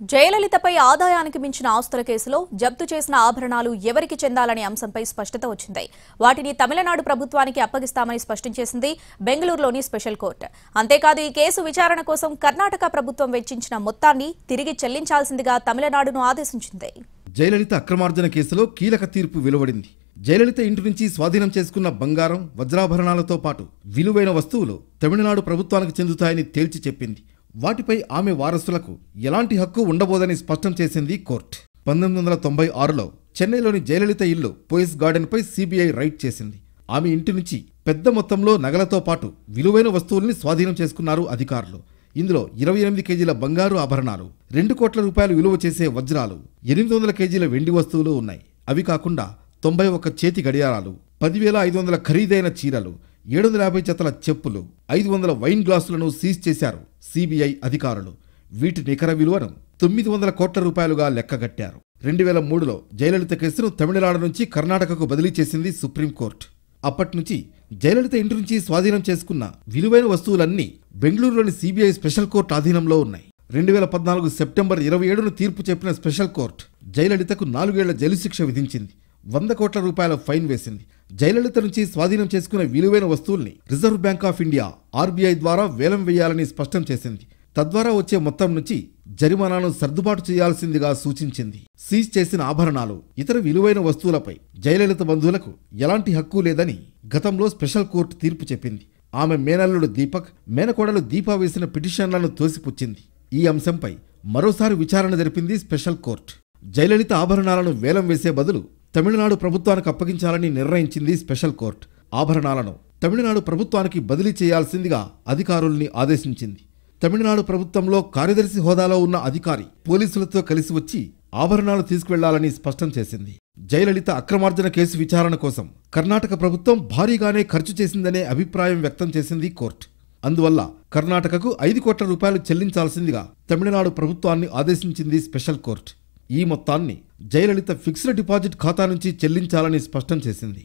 జయలలితపై ఆదాయానికి మించిన ఆస్తుల కేసులో జప్తు చేసిన ఆభరణాలు ఎవరికి చెందాలనే అంశంపై స్పష్టత వచ్చింది. వాటిని తమిళనాడు ప్రభుత్వానికి అప్పగిస్తామని స్పష్టం చేసింది బెంగళూరులోని స్పెషల్ కోర్టు. అంతేకాదు ఈ కేసు విచారణ కోసం కర్ణాటక ప్రభుత్వం వెచ్చించిన మొత్తాన్ని తిరిగి చెల్లించాల్సిందిగా తమిళనాడును ఆదేశించింది. జయలలిత అక్రమార్జన కేసులో కీలక తీర్పు వెలువడింది. జయలలిత ఇంటి నుంచి స్వాధీనం చేసుకున్న బంగారం, వజ్రాభరణాలతో పాటు విలువైన వస్తువులు తమిళనాడు ప్రభుత్వానికి చెందుతాయని తేల్చి చెప్పింది. వాటిపై ఆమె వారసులకు ఎలాంటి హక్కు ఉండబోదని స్పష్టం చేసింది కోర్టు. 1996లో చెన్నైలోని జయలలిత ఇల్లు పోయిస్ గార్డెన్పై సిబిఐ రైడ్ చేసింది. ఆమె ఇంటి నుంచి పెద్ద మొత్తంలో నగలతో పాటు విలువైన వస్తువుల్ని స్వాధీనం చేసుకున్నారు అధికారులు. ఇందులో 28 కేజీల బంగారు ఆభరణాలు, 2 కోట్ల రూపాయలు విలువ చేసే వజ్రాలు, 800 కేజీల వెండి వస్తువులు ఉన్నాయి. అవి కాకుండా 91 చేతి గడియారాలు, 10,500 ఖరీదైన చీరలు, 750 జతల చెప్పులు, 500 వైన్ గ్లాసులను సీజ్ చేశారు సిబిఐ అధికారులు. వీటి నికర విలువను 900 కోట్ల రూపాయలుగా లెక్కగట్టారు. 2003లో జయలలిత కేసును తమిళనాడు నుంచి కర్ణాటకకు బదిలీ చేసింది సుప్రీంకోర్టు. అప్పట్నుంచి జయలలిత ఇంటి నుంచి స్వాధీనం చేసుకున్న విలువైన వస్తువులన్నీ బెంగళూరులోని సిబిఐ స్పెషల్ కోర్టు ఆధీనంలో ఉన్నాయి. 2014 సెప్టెంబర్ 27ను తీర్పు చెప్పిన స్పెషల్ కోర్టు జయలలితకు 4 ఏళ్ల జైలు శిక్ష విధించింది. 100 కోట్ల రూపాయల ఫైన్ వేసింది. జయలలిత నుంచి స్వాధీనం చేసుకున్న విలువైన వస్తువుల్ని reserve bank of India RBI ద్వారా వేలం వేయాలని స్పష్టం చేసింది. తద్వారా వచ్చే మొత్తం నుంచి జరిమానాను సర్దుబాటు చేయాల్సిందిగా సూచించింది. సీజ్ చేసిన ఆభరణాలు, ఇతర విలువైన వస్తువులపై జయలలిత బంధువులకు ఎలాంటి హక్కు లేదని గతంలో స్పెషల్ కోర్టు తీర్పు చెప్పింది. ఆమె మేనల్లుడు దీపక్, మేనకోడలు దీపా వేసిన పిటిషన్లను తోసిపుచ్చింది. ఈ అంశంపై మరోసారి విచారణ జరిపింది స్పెషల్ కోర్టు. జయలలిత ఆభరణాలను వేలం వేసే బదులు తమిళనాడు ప్రభుత్వానికి అప్పగించాలని నిర్ణయించింది స్పెషల్ కోర్టు. ఆభరణాలను తమిళనాడు ప్రభుత్వానికి బదిలీ చేయాల్సిందిగా అధికారుల్ని ఆదేశించింది. తమిళనాడు ప్రభుత్వంలో కార్యదర్శి హోదాలో ఉన్న అధికారి పోలీసులతో కలిసి వచ్చి ఆభరణాలు తీసుకువెళ్లాలని స్పష్టం చేసింది. జయలలిత అక్రమార్జన కేసు విచారణ కోసం కర్ణాటక ప్రభుత్వం భారీగానే ఖర్చు చేసిందనే అభిప్రాయం వ్యక్తం చేసింది కోర్టు. అందువల్ల కర్ణాటకకు 5 కోట్ల రూపాయలు చెల్లించాల్సిందిగా తమిళనాడు ప్రభుత్వాన్ని ఆదేశించింది స్పెషల్ కోర్టు. ఈ మొత్తాన్ని జయలలిత ఫిక్స్డ్ డిపాజిట్ ఖాతా నుంచి చెల్లించాలని స్పష్టం చేసింది.